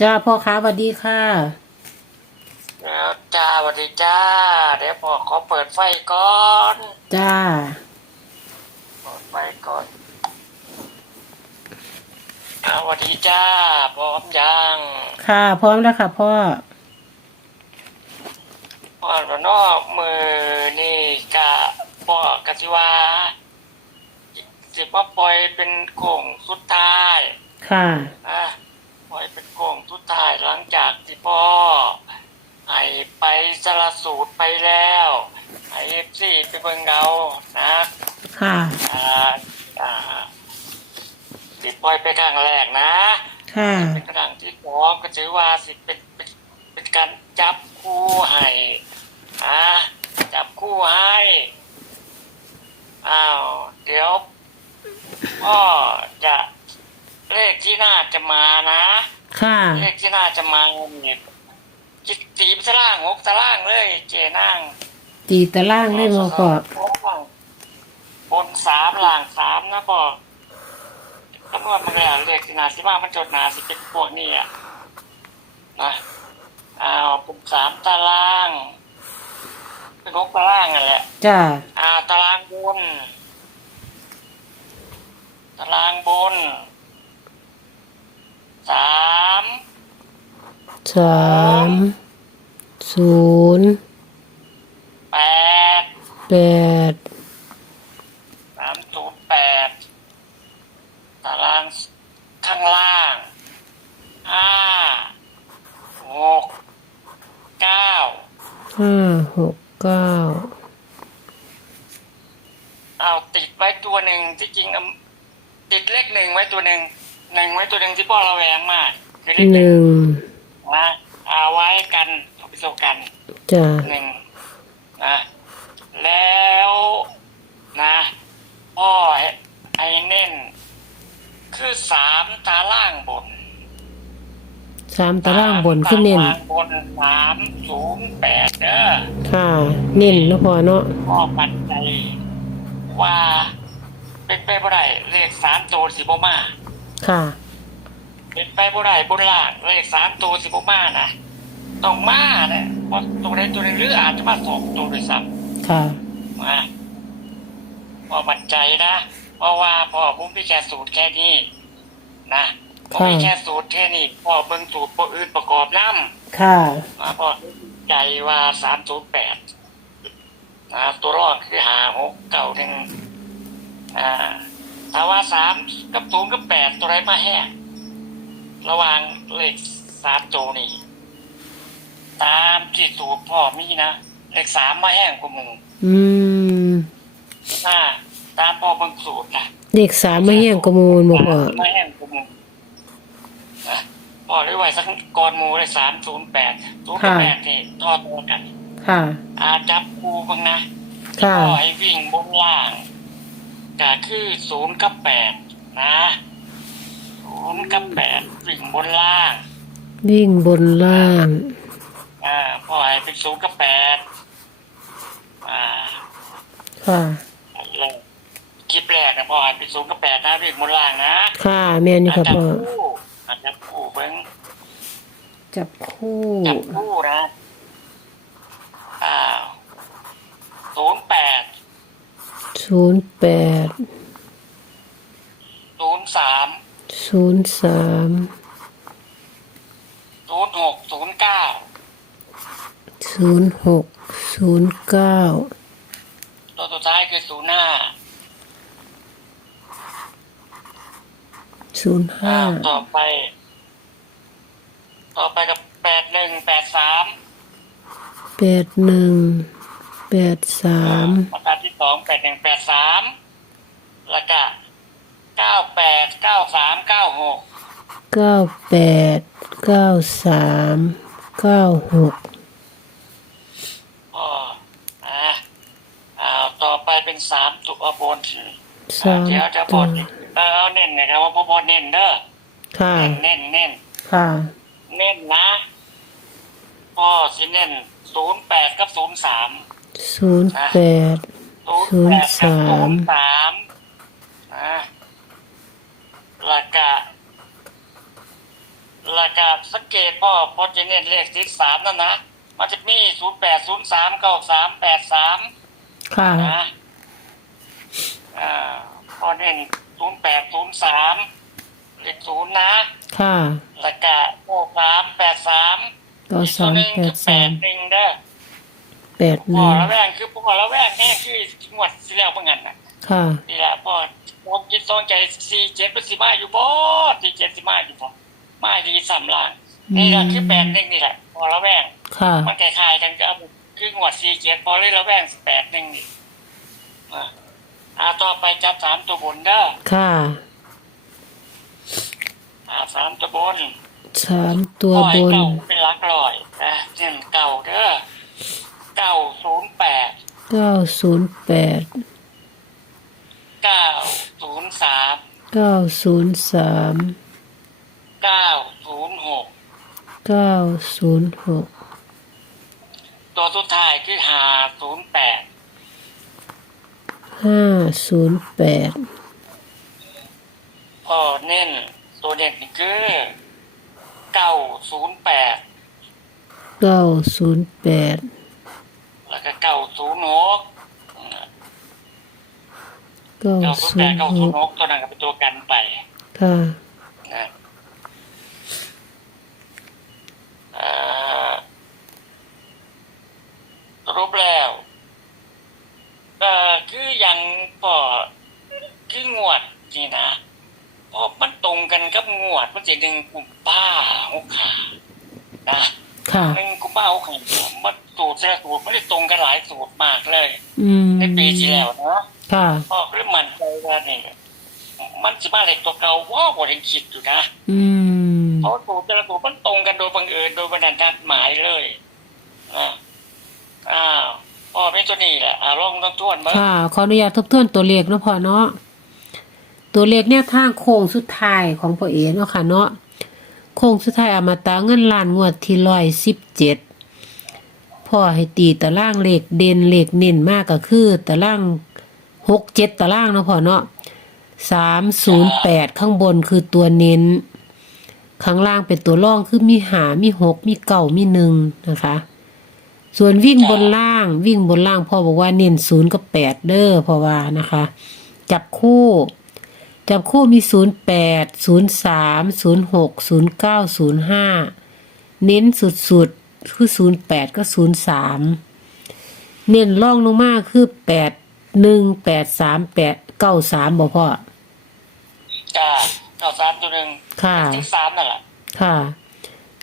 จ้าพ่อค้าสวัสดีค่ะแล้วจ้าสวัสดีจ้า เดี๋ยวพอขอเปิดไฟก่อน จ้า เปิดไฟก่อนอ่าสวัสดีจ้า พร้อมยังค่ะ พร้อมแล้วค่ะพ่อ พ่อระนอกมือนี่กะพ่อกะสิว่าสิว่าปล่อยเป็นโก่งสุดท้ายค่ะ อะ ปล่อยเป็นโก่งสุดท้ายหลังจากที่พ่อไอไปสละสูตรไปแล้วไอเอฟซีไปเบิ่งเงานะค่ะอ่าอ่าสิปล่อยไปครั้งแรกนะค่ะเป็นครั้งที่สองก็ถือว่าสิเป็นเป็นเป็นการจับคู่ให้อ่าจับคู่ให้อ้าวเดี๋ยวพ่อจะ เลขที่น่าจะมานะค่ะเลขที่น่าจะมาเนี่ยจิตตีตารางหกตารางเลย เจนั่งจีตารางเลยบ่พ่อบนสามหลังสามนะพ่อคำนวณมาแล้วเลขที่นาสิมามันจดหนาสิเป็นพวกนี้อะนะอ้าวเป็นสามตารางเป็นหกตารางนั่นแหละจ้าอ่าตารางบน ตารางบนสาม สามศูนย์แปดแปดสามศูนย์แปดตารางข้างล่างห้าหกเก้าห้าหกเก้าเอาติดไว้ตัวหนึ่งที่จริงอะติดเลขหนึ่งไว้ตัวหนึ่งหนึ่งไว้ตัวหนึ่งที่พ่อระแวงมากคือเลขหหนึ่ง นึ่ง นะเอาไว้กันเอาไปโซกันจ้าหนึ่งนะแล้วนะพ่อไอ้เน้น คือสามตาล่างบนสามตารางบนขึ้นเน้น ตารางบนสามศูนย์แปดเด้อค่ะ เน้นเนาะพ่อเนาะพ่อปันใจว่าเป็นไปบ่ได้เลขสามตัวสิบมาค่ะ เป็นไปบ่ได้บนล่างเลขสามตัวสิบมานะต้องมาเนี่ยว่าตัวใดตัวหนึงหรืออาจจะมาสองตัวด้วยซ้ำค่ะมาพอมั่นใจนะเพราะว่าพ่อผมมีแค่สูตรแค่นี้นะผมมีแค่สูตรแค่นี้พ่อเบิ่งสูตรตัวอื่นประกอบน้ค่ะำมาพ่อใจว่าสามศูนย์แปดนะตัวรอดคือหาหกเก่าหนึ่งอ่าถ้าว่าสามกับศูนย์กับแปดตัวไรมาแห้ง ระหว่างเลขสามตัวนี่ ตามที่สูตรพ่อมีนะเลขสามมาแห้งกว่าหมูอืมอ่าตามพอเบิ่งสูตรนะเด็กสามไม่แห้งกว่าหมูลบ่พ่อไม่แห้งกูมูนะพอได้ไว้สักกอนหมูได้สามศูนย์แปดศูนย์แปดนี่ทอดตัวกัน ค่ะ อาจับคูบ้างนะค่ะพอให้วิ่งบนล่างก็คือศูนย์กับแปดนะศูนย์ กับแปดวิ่งบนล่างวิ่งบนล่าง อ่าพอให้เป็นศูนย์กับแปดอ่าค่ะเลยคลิปแรกนะพอให้เป็นศูนย์กับแปดนะวิ่งบนล่างนะค่ะแม่นอยู่ค่ะจับพ่อคู่อาจับคู่เบิ้งจับคู่ จับคู่นะอ้าวศูนย์แปดศูนย์แปด ศูนย์สาม ศูนย์สามศูนย์หกศูนย์เก้าศูนย์หกศูนย์เก้าตัวสุดท้ายคือศูนย์ห้าศูนย์ห้าอ้าวต่อไป ต่อไปกับแปดหนึ่งแปดสามแปดหนึ่งแปดสามประการที่สองแปดหนึ่งแปดสามแล้วก็เก้าแปดเก้าสามเก้าหกเก้าแปดเก้าสามเก้าหกอ๋ออ่าอ้าวต่อไปเป็นสามตัวบนสามเดี๋ยวจะบตัวนเออเอาเน้นนะครับว่าบนเน้นเด้อค่ะเน้นเน้นค่ะเน้นนะพ่อสิเน้นศูนย์แปดกับศูนย์สามศูนย์แปด ศูนย์แปดกับศูศูนนย์ย์สาสามนะ แล้วก็ราคาสังเกตพ่อพอจะเน้นเลขที่สามนั่นนะมันจะมีศูนย์แปดศูนย์สามเก้าสามแปดสามค่ะนะอ่าพอเน้นศูนย์แปดศูนย์สามเลขศูนย์นะ ค่ะราคาโอ้สามแปดสามเก้าสามหนึ่งแปคืดอแปสามดหนึ่งเด้อแปดหพ่อนึ่งละแวงคือพ่อละแวงแน่คืองวดที่แล้วเมื่อไงน่ะค่ะนี่แหละพ่อ ผมคิดตรงใจสี่เจ็ดเป็นสิมาอยู่บ่สี่เจ็ดสิมาอยู่บ่มาดีสามล่างนี่แหละคือแปดหนึ่งนี่แหละพอละแวงค่ะ มันคล้ายๆกันก็คืองวดสี่เจ็ดพอเลยละแวงแปดหนึ่งนี่อ่าอ่าต่อไปจับสามตัวบนเด้อค่ะอ่าสามตัวบนสามตัวร้อยบนเก้าเป็นหลักร้อยนะเส้นเก่าเด้อเก้าศูนย์แปดเก้าศูนย์แปด เก้าศูนย์สาม เก้าศูนย์สามเก้าศูนย์หกเก้าศูนย์หกตัวสุดท้ายคือหาศูนย์แปดห้าศูนย์แปดก็เน้นตัวเด่นนี่คือเก้าศูนย์แปดเก้าศูนย์แปดแล้วก็เก้าศูนย์หก เก้าเก้าศูนย์ศูแปนดย์เก้าหศูนกย์หกตัวนั้นก็เป็นตัวกันไปค่ะนะเอ่อสรุปแล้วเอ่อคืออย่างพอคืองวดนี่นะเพอมันตรงกันกับงวด มันจะหนึ่งกุมภาหกขานะค่ะหนึ่งกุมภาหกขามันสูตรแต่ละสูตรไม่ได้ตรงกันหลายสูตรมากเลย อืมในปีที่แล้วนะ ค่ะพ่อก็เลยมั่นใจว่านี่มันจะมาเหล็กตัวเก่าว่าบริคิดอยู่นะอืมเพราะสูตรแต่ละสูตรมันตรงกันโดยบังเอิญโดยบันดาลนัดหมายเลยอ่าอ้าวพ่อไม่ตัวนี้แหละอ่าลองต้องทวนมั้งค่ะขออนุญาตทบทวนตัวเลขเนาะพ่อเนาะตัวเลขเนี่ยทางโค้งสุดท้ายของพ่อเอเนาะค่ะ เนาะโค้งสุดท้ายอมตะเงินล้านงวดที่ร้อยสิบเจ็ดพ่อให้ตีตารางเลขเด่นเลขเน้นมากก็คือตาราง หกเจ็ดตารางเนาะพ่อเนาะสามศูนย์แปดข้างบนคือตัวเน้น ข้างล่างเป็นตัวร่องคือมีหามีหกมีเก่ามีหนึ่งนะคะ ส่วนวิ่งบนล่างวิ่งบนล่างพ่อบอกว่าเน้นศูนย์กับแปดเด้อพราะว่านะคะ จับคู่ จับคู่มีศูนย์แปดศูนย์สามศูนย์หกศูนย์เก้าศูนย์ห้าเน้นสุดๆคือศูนย์แปดก็ศูนย์สามเน้นล่องลงมาคือแปด หนึ่งแปดสามแปดเก้าสามบอกพ่อ จ้าเก้าสามตัวหนึ่งค่ะถึงสามนั่นแหละค่ะ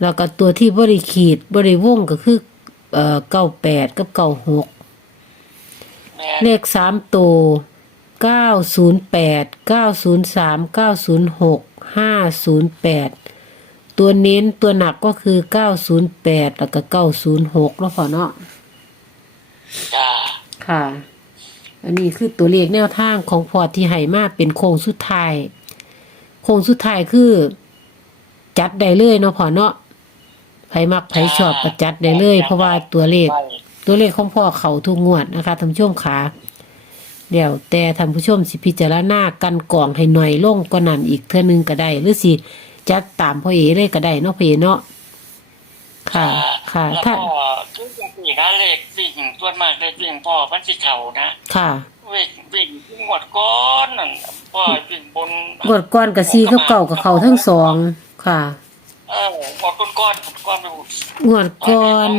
แล้วก็ตัวที่บริขีดบริวงก็คือเอ่อเก้าแปดกับเก้าหกแม่เลขสามตัวเก้าศูนย์แปดเก้าศูนย์สามเก้าศูนย์หกห้าศูนย์แปดตัวเน้นตัวหนักก็คือเก้าศูนย์แปดแล้วก็เก้าศูนย์หกแล้วพอเนาะจ้า ค่ะ อันนี้คือตัวเลขแนวทางของพอที่ให้มาเป็นโค้งสุดท้าย โค้งสุดท้ายคือ จัดได้เลยเนาะพอเนาะไผมักไผชอบก็จัดได้เลย เพราะว่าตัวเลข ตัวเลขของพ่อเขาทุกงวดนะคะท่านผู้ชมขาเดี๋ยวแต่ท่านผู้ชมสิพิจารณากันกล่องให้หน่อยลงก็นั่นอีกเท่านึงก็ได้ หรือสิจัดตามพ่อเอเลยก็ได้เนาะพ่อเอเนาะ ค่ะค่ะแล้วถ้าพ่อคือจริงๆนะเลขวิ่งส่วนมากเลขวิ่งพ่อมันสิเข่านะค่ะวิ่งวิ่งงวดก้อนนั่นพ่อวิ่งบนกดก้อนกับซีกับเก่ากับเขาทั้งสองค่ะเอองวดก้อนก้อนก้อนไปหมดงวดก้อน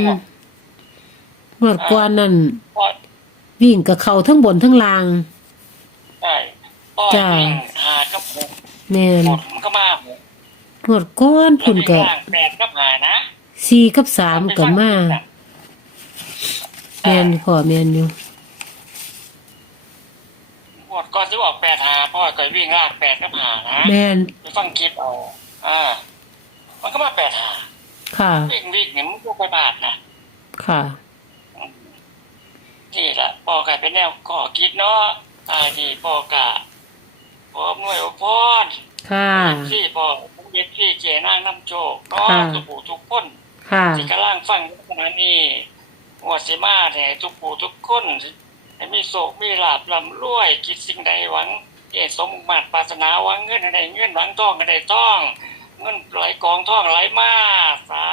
งวดก้อนนั่นพ่อวิ่งกับเขาทั้งบนทั้งล่าง ได้พ่อจ้าวิ่งหากับหกแม่นหมดมันก็มาหกงวดก้อนแล้วพุ่นวิ่งแกะล่างแปดกับหานะ ซีกับสามกับมาแม่นพ่อแม่นอยู่งวดก้อนที่ออกแปดหาพ่อก็วิ่งล่างแปดกับหานะแม่นไปฟังคลิปเอาอ่ามันก็มาแปดหาค่ะ วิ่งวิ่งเนี่ยมันก็ไปบาทนะค่ะนี่แหละพ่อกลเป็นแนวก่อคิดเนาะตายดีพ่อกะพร้อมหน่วยอพรค่ะที่พ่อเย็ดที่เจนางน้ำโจกเนาะค่ะทุกผู้ทุกคน ค่ะ ที่กำลังฟังขณะนี้หัวสิมาเนี่ยทุกผู้ทุกคนให้มีโศกมีลาบลำรวยคิดสิ่งใดหวังเอสมมาตรปรารถนาหวังเงินอะไรเงินหวังทองอะไรทอง เงินไหลกองท่องไหลมาสา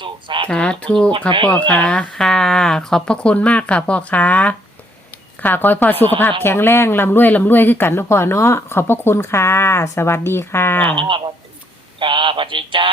ธุสาธุสาธุค่ะพ่อค่ะค่ะ ขอบพระคุณมากค่ะพ่อค่ะค่ะขอให้พ่อสุขภาพแข็งแรงลำรวยลำรวยคือกันเนาะพ่อเนาะขอบพระคุณค่ะ สวัสดีค่ะจ้าสวัสดีจ้าสวัสดีจ้า